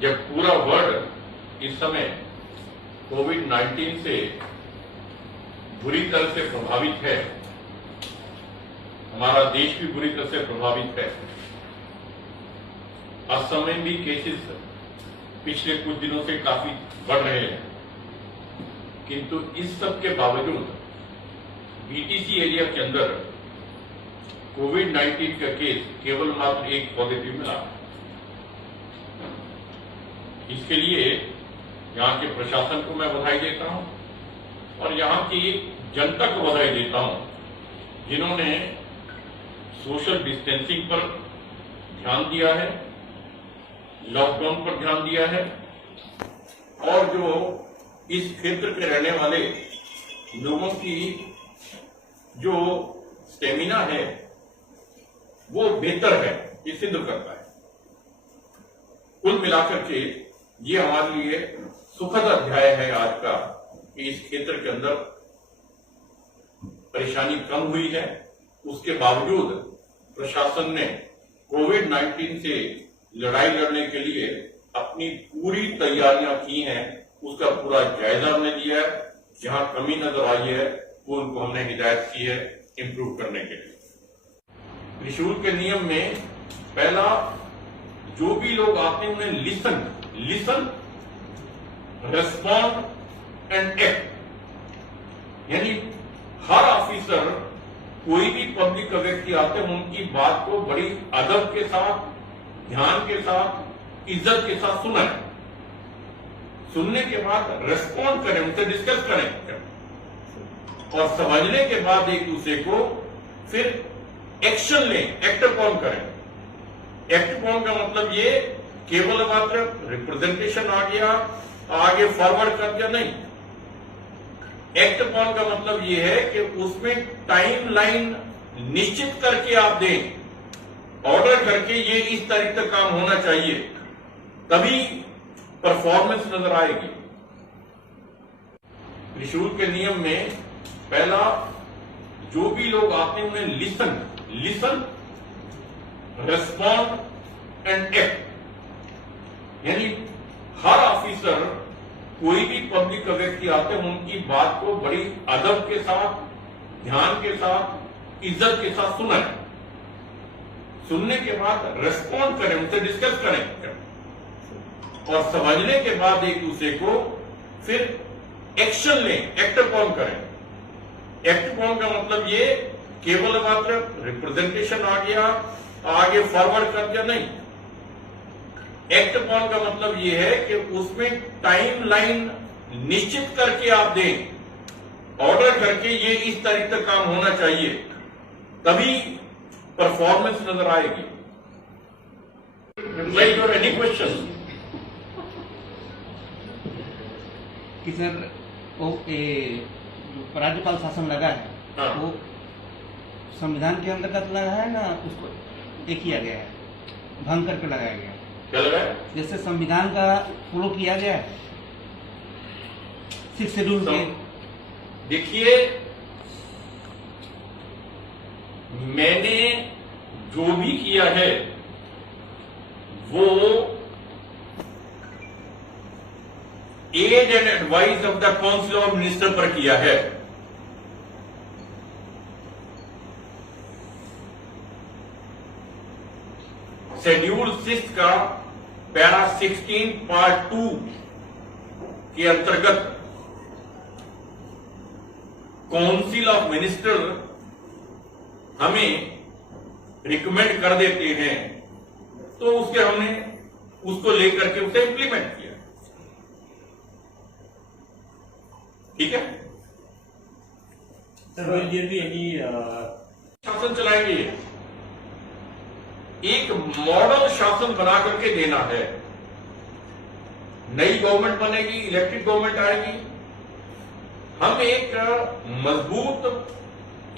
जब पूरा वर्ल्ड इस समय कोविड-19 से बुरी तरह से प्रभावित है, हमारा देश भी बुरी तरह से प्रभावित है। असम में भी केसेस पिछले कुछ दिनों से काफी बढ़ रहे हैं, किंतु इस सब के बावजूद बीटीसी एरिया के अंदर कोविड-19 का केस केवल मात्र एक पॉजिटिव मिला। इसके लिए यहाँ के प्रशासन को मैं बधाई देता हूं और यहाँ की जनता को बधाई देता हूं, जिन्होंने सोशल डिस्टेंसिंग पर ध्यान दिया है, लॉकडाउन पर ध्यान दिया है और जो इस क्षेत्र के रहने वाले लोगों की जो स्टेमिना है वो बेहतर है, ये सिद्ध करता है। कुल मिलाकर के ये हमारे लिए सुखद अध्याय है आज का कि इस क्षेत्र के अंदर परेशानी कम हुई है। उसके बावजूद प्रशासन ने कोविड-19 से लड़ाई लड़ने के लिए अपनी पूरी तैयारियां की हैं, उसका पूरा जायजा हमने लिया है। जहां कमी नजर आई है वो उनको हमने हिदायत की है इंप्रूव करने के लिए। त्रिशूल के नियम में पहला, जो भी लोग आते हैं उन्हें लिसन, रेस्पॉन्ड एंड एक्ट, यानी हर ऑफिसर कोई भी पब्लिक का व्यक्ति आते हैं उनकी बात को बड़ी अदब के साथ, ध्यान के साथ, इज्जत के साथ सुना है। सुनने के बाद रेस्पॉन्ड करें, उनसे डिस्कस करें और समझने के बाद एक दूसरे को फिर एक्शन लें, एक्ट अपॉन करें। एक्ट अपॉन का मतलब ये केवल मात्र रिप्रेजेंटेशन आ गया, आगे फॉरवर्ड कर दिया, नहीं। एक्ट अपॉन का मतलब ये है कि उसमें टाइम लाइन निश्चित करके आप दें, ऑर्डर करके ये इस तारीख तक काम होना चाहिए, तभी परफॉर्मेंस नजर आएगी। त्रिशूल के नियम में पहला, जो भी लोग आते हैं उन्हें लिसन, रेस्पॉन्ड एंड एक्ट, यानी हर ऑफिसर कोई भी पब्लिक का व्यक्ति आते हैं उनकी बात को बड़ी अदब के साथ, ध्यान के साथ, इज्जत के साथ सुना है। सुनने के बाद रेस्पॉन्ड करें, उनसे डिस्कस करें और समझने के बाद एक दूसरे को फिर एक्शन लें, एक्ट अपॉन करें। एक्ट अपॉन का मतलब ये केवल मात्र रिप्रेजेंटेशन आ गया, आगे फॉरवर्ड कर दिया, नहीं। एक्ट अपॉन का मतलब ये है कि उसमें टाइम लाइन निश्चित करके आप दें, ऑर्डर करके ये इस तारीख तक काम होना चाहिए, तभी परफॉर्मेंस नजर आएगी। Like your any question? कि सर वो जो राज्यपाल शासन लगा है, हाँ। वो संविधान के अंतर्गत लगा है ना, उसको ये किया गया है, भंग करके लगाया गया? क्या लगा है? जैसे संविधान का फॉलो किया गया है 6 शेड्यूल के। देखिए, मैंने जो भी किया है वो aid and advice of the council of minister पर किया है। शेड्यूल 6 का पैरा 16 पार्ट 2 के अंतर्गत काउंसिल ऑफ मिनिस्टर हमें रिकमेंड कर देते हैं, तो उसके हमने उसको लेकर के उसे इंप्लीमेंट किया। ठीक है सर, ये भी यही शासन चलाएंगे, एक मॉडल शासन बना करके देना है। नई गवर्नमेंट बनेगी, इलेक्टेड गवर्नमेंट आएगी, हम एक मजबूत,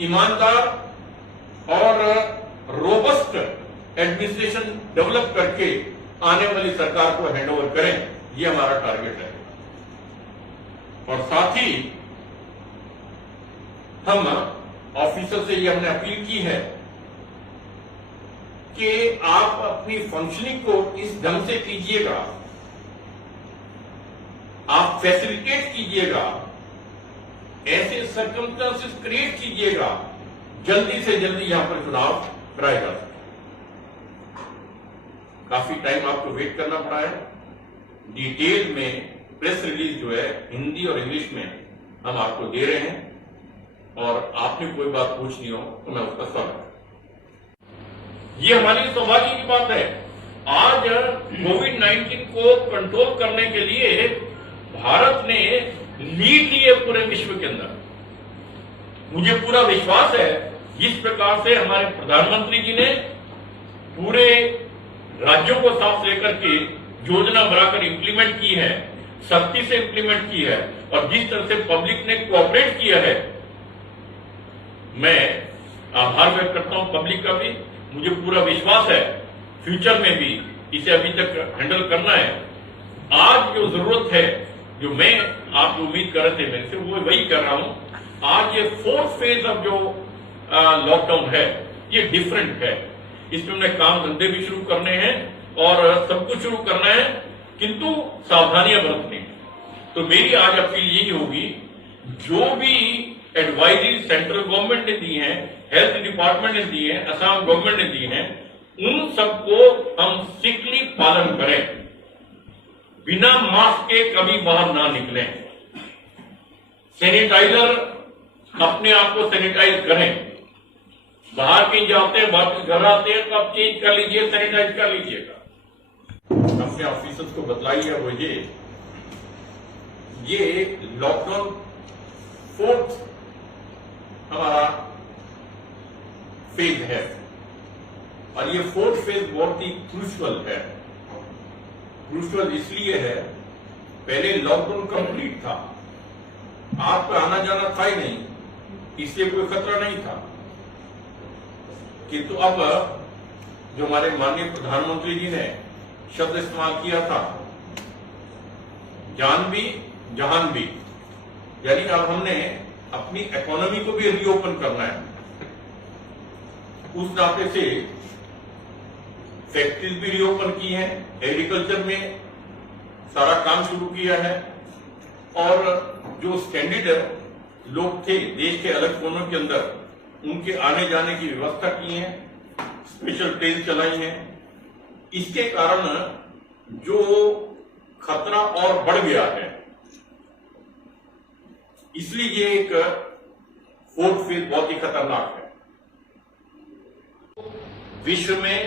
ईमानदार और रोबस्ट एडमिनिस्ट्रेशन डेवलप करके आने वाली सरकार को हैंडओवर करें, ये हमारा टारगेट है। और साथ ही हम ऑफिसर से ये हमने अपील की है कि आप अपनी फंक्शनिंग को इस ढंग से कीजिएगा आप फैसिलिटेट कीजिएगा, ऐसे सर्कमस्टेंसेस क्रिएट कीजिएगा, जल्दी से जल्दी यहां पर चुनाव कराया जा सके। काफी टाइम आपको वेट करना पड़ा है। डिटेल में प्रेस रिलीज जो है हिंदी और इंग्लिश में हम आपको दे रहे हैं, और आपने कोई बात पूछनी हो तो मैं उसका स्वागत। ये हमारी सौभाग्य की बात है। आज कोविड-19 को कंट्रोल करने के लिए भारत ने लीड ली है पूरे विश्व के अंदर। मुझे पूरा विश्वास है जिस प्रकार से हमारे प्रधानमंत्री जी ने पूरे राज्यों को साथ लेकर के योजना बनाकर इंप्लीमेंट की है, सख्ती से इंप्लीमेंट की है, और जिस तरह से पब्लिक ने कोऑपरेट किया है, मैं आभार व्यक्त करता हूं पब्लिक का भी। मुझे पूरा विश्वास है फ्यूचर में भी इसे अभी तक हैंडल करना है। आज जो जरूरत है, जो मैं आप उम्मीद कर रहे थे मेरे से, वो वही कर रहा हूं। आज ये 4th फेज ऑफ जो लॉकडाउन है ये डिफरेंट है। इसमें हमने काम धंधे भी शुरू करने हैं और सब कुछ शुरू करना है, किंतु सावधानियां बरतनी है। तो मेरी आज अपील यही होगी, जो भी एडवाइजरी सेंट्रल गवर्नमेंट ने दी है, हेल्थ डिपार्टमेंट ने दी है, असम गवर्नमेंट ने दी है, उन सबको हम स्ट्रिक्टली पालन करें। बिना मास्क के कभी बाहर ना निकलें। सैनिटाइजर, अपने आप को सैनिटाइज करें। बाहर कहीं जाते हैं, वापस घर आते हैं तो आप चेंज कर लीजिए, सैनिटाइज कर लीजिएगा। अपने ऑफिसर्स को बतलाइए वो ये लॉकडाउन 4th हमारा फेज है, और ये 4th फेज बहुत ही क्रूशियल है। क्रूशियल इसलिए है, पहले लॉकडाउन कंप्लीट था, आपका आना जाना था ही नहीं, इसलिए कोई खतरा नहीं था। किंतु अब जो हमारे माननीय प्रधानमंत्री जी ने शब्द इस्तेमाल किया था, जान भी जहान भी, यानी अब हमने अपनी इकोनॉमी को भी रीओपन करना है। उस नाते से फैक्ट्रीज भी रीओपन की हैं, एग्रीकल्चर में सारा काम शुरू किया है, और जो स्टैंडर्ड लोग थे देश के अलग कोनों के अंदर, उनके आने जाने की व्यवस्था की है, स्पेशल ट्रेन चलाई है। इसके कारण जो खतरा और बढ़ गया है, इसलिए ये एक 4th फेज बहुत ही खतरनाक है। विश्व में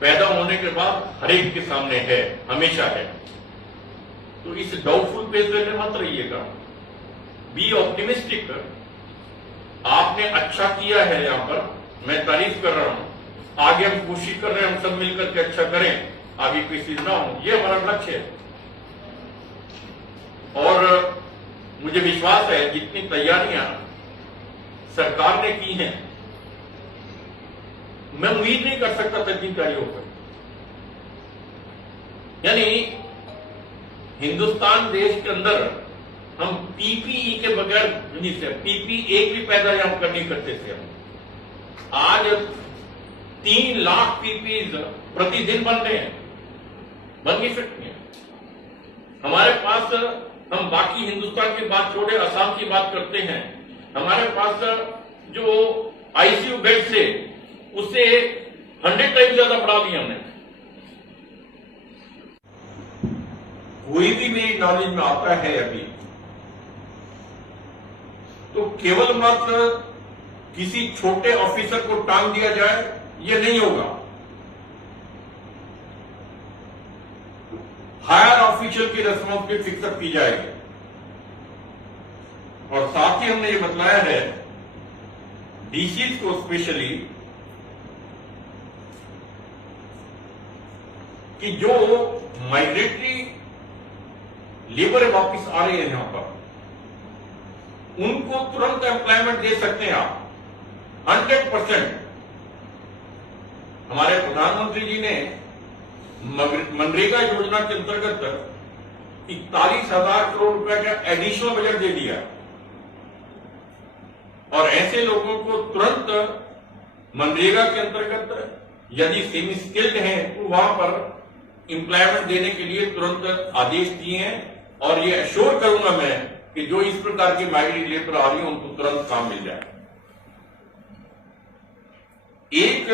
पैदा होने के बाद हर एक के सामने है, हमेशा है। तो इस डाउटफुल फेज में मत रहिएगा, बी ऑप्टिमिस्टिक। आपने अच्छा किया है, यहां पर मैं तारीफ कर रहा हूं। आगे हम कोशिश कर रहे हैं, हम सब मिलकर के अच्छा करें, आगे कोई चीज ना हो, ये हमारा लक्ष्य है। और मुझे विश्वास है जितनी तैयारियां सरकार ने की हैं, मैं उम्मीद नहीं कर सकता था इतनी तैयारियों पर। यानी हिंदुस्तान देश के अंदर हम पीपीई के बगैर नहीं थे, पीपीई एक भी पैदा यहां कर नहीं करते थे हम। आज 3 लाख पीपीई प्रतिदिन बन रहे हैं, बन नहीं सकते हैं हमारे पास। हम बाकी हिंदुस्तान की बात छोड़े, असम की बात करते हैं, हमारे पास जो आईसीयू बेड से उससे 100 टाइम ज्यादा बढ़ा दिया हमने। कोई भी मेरी नॉलेज में आता है अभी, तो केवल मात्र किसी छोटे ऑफिसर को टांग दिया जाए, ये नहीं होगा। हायर ऑफिशियल की रेस्पॉन्सिबिलिटी फिक्सअप की जाएगी। और साथ ही हमने ये बतलाया है डीसीज को स्पेशली, कि जो माइग्रेटरी लेबर वापिस आ रही है यहां पर, उनको तुरंत एम्प्लॉयमेंट दे सकते हैं आप 100%। हमारे प्रधानमंत्री जी ने मनरेगा योजना के अंतर्गत 41,000 करोड़ रुपए का एडिशनल बजट दे दिया, और ऐसे लोगों को तुरंत मनरेगा के अंतर्गत यदि सेमी स्किल्ड हैं तो वहां पर एम्प्लॉयमेंट देने के लिए तुरंत आदेश दिए हैं, और ये एश्योर करूंगा मैं कि जो इस प्रकार की माइग्रेंट लेबर आ रही है उनको तुरंत काम मिल जाए। एक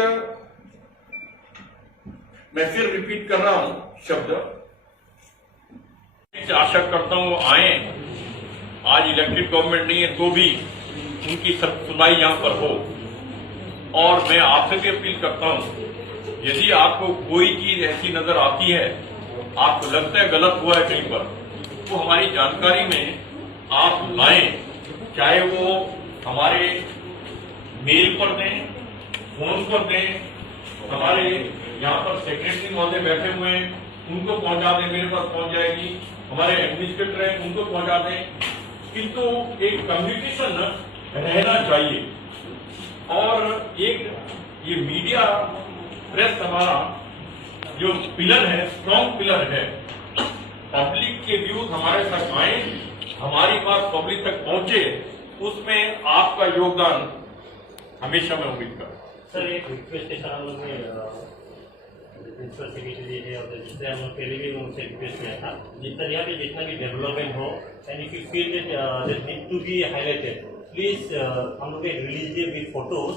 मैं फिर रिपीट कर रहा हूं शब्द, आशा करता हूं वो आए। आज इलेक्टेड गवर्नमेंट नहीं है तो भी उनकी सब सुनाई यहां पर हो। और मैं आपसे भी अपील करता हूं, यदि आपको कोई चीज ऐसी नजर आती है, आपको लगता है गलत हुआ है कहीं पर, तो हमारी जानकारी में आप लाएं। चाहे वो हमारे मेल पर दें, फोन पर दें, हमारे यहाँ पर सेक्रेटरी महोदय बैठे हुए हैं उनको पहुंचा दें, मेरे पास पहुंच जाएगी। हमारे एडमिनिस्ट्रेटर हैं उनको पहुंचा दें। किंतु एक कम्युनिकेशन रहना चाहिए। और एक ये मीडिया प्रेस हमारा जो पिलर है, स्ट्रॉन्ग पिलर है। पब्लिक के व्यूज हमारे तक आए, हमारी बात पब्लिक तक पहुंचे, उसमें आपका योगदान हमेशा मैं उम्मीद करता हूं। सर, एक रिक्वेस्ट है सर, हम लोग ने प्रिंसिपल सेक्रेटरी है और जितने हम लोग पहले भी उनसे रिक्वेस्ट किया था, जितना भी डेवलपमेंट हो and if you feel that need to be highlighted, please हम लोग release with photos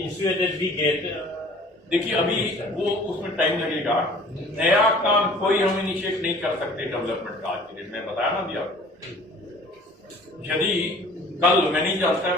ensure that we get. देखिए अभी वो उसमें टाइम लगेगा। नया काम कोई हम इनिशिएट नहीं कर सकते डेवलपमेंट का। आज के दिन में बताया ना भी आपको। यदि कल मैं नहीं जानता